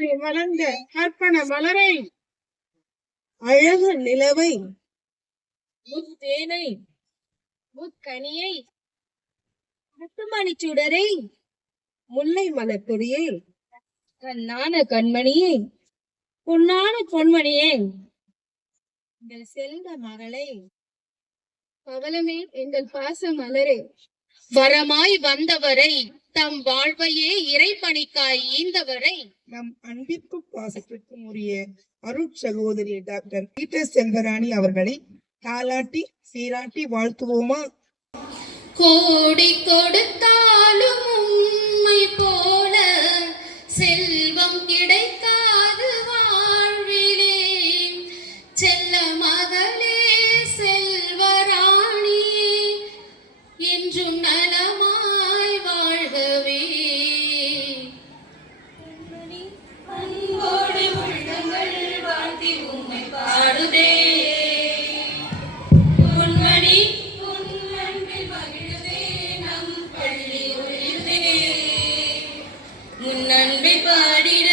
அன்றி வளர்ந்த அர்ப்பண மலரை, அழகு நிலவை, முத்தேனை, முக்கனியை, முத்துமணி சுடரை, முல்லை மலர்கொடியை, கண்ணான கண்மணியே, பொன்னான பொன்மணியே, எங்கள் செல்வ மகளே, பவளமே எங்கள் பாச மலரே, வரமாய் வந்தவரை, தம் வாழ்வையே இறைப்பணிக்காய் ஈந்தவரை, நம் அன்பிற்கும் பாசத்திற்கும் உரிய அருட்சகோதரி டாக்டர் பீட்டர் செல்வராணி அவர்களை தாலாட்டி சீராட்டி வாழ்த்துவோமா? கோடி கொடுத்தாலும் உண்மை போல செல்வம் கிடைக்காது வாழ்விலே, செல்ல மகளே செல்வராணி என்றும் நலமாய் வாழ்கவே. அன்போடு உள்ளங்கள் வாழ்த்தி உம்மை பாடுதே, பொன்மணி உன் அன்பில் மகிழுதே, நம் பள்ளி ஒளிருதே. முன் அன்பை பாடிட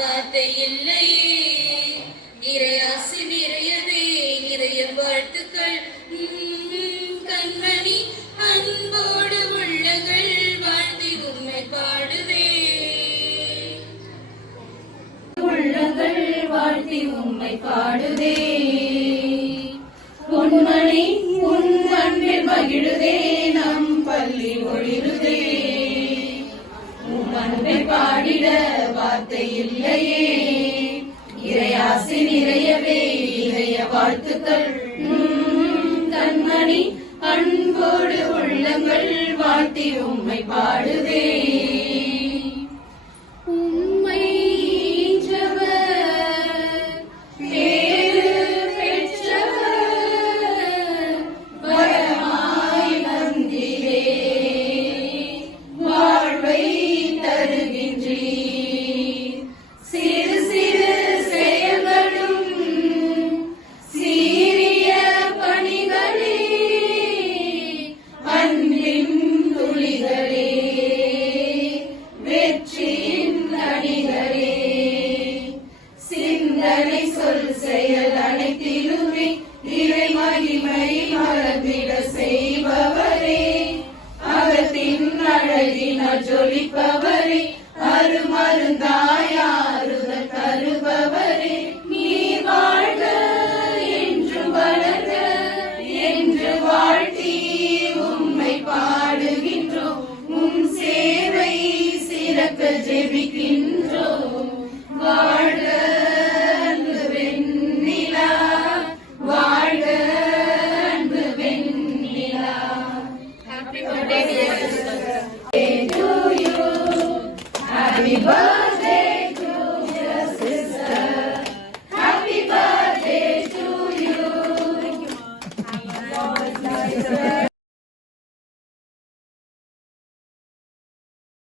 வார்த்தை இல்லையே, இறையாசி நிறையவே நிறைய வாழ்த்துக்கள். கண்மணி அன்போடு உள்ளங்கள் வாழ்த்தி உம்மை பாடுவே, உள்ளங்கள் வாழ்த்தி உம்மை பாடுதே. பொன்மணி உன் அன்பில் மகிழுதே, நம் பள்ளி ஒளிருதே. உம் அன்பை பாடிட வார்த்தை இல்லையே, இறையாசி நிறையவே இறைய வாழ்த்துக்கள். கண்மணி அன்போடு உள்ளங்கள் வாழ்த்தி உம்மை பாடுதே. உம்மை ஈன்றவர் பேறு பெற்றவர், வரமாய் வந்திரே வாழ்வை தருகின்றீர். சிறு சிறு செயல்களும் சீரிய பணிகளே, அன்பின் துளிகளே, வெற்றியின் அணிகளே, சிந்தனை சொல் செயல் அனைத்திலுமே இறை மகிமை மறந்திட செய்பவரே, அகத்தின் அழகினால் ஜொலிப்பவரே, அருமருந்தாயாருதல் தருபவரே, நீர் வாழ்க என்று வளர்க என்று வாழ்த்தி உம்மை பாடுகின்றோம். உம் சேவை சிறக்க ஜெபிக்கின்றோம். வாழ்க அன்பு வெண்ணிலா, வாழ்க அன்பு வெண்ணிலா. Happy birthday to you. Happy birthday.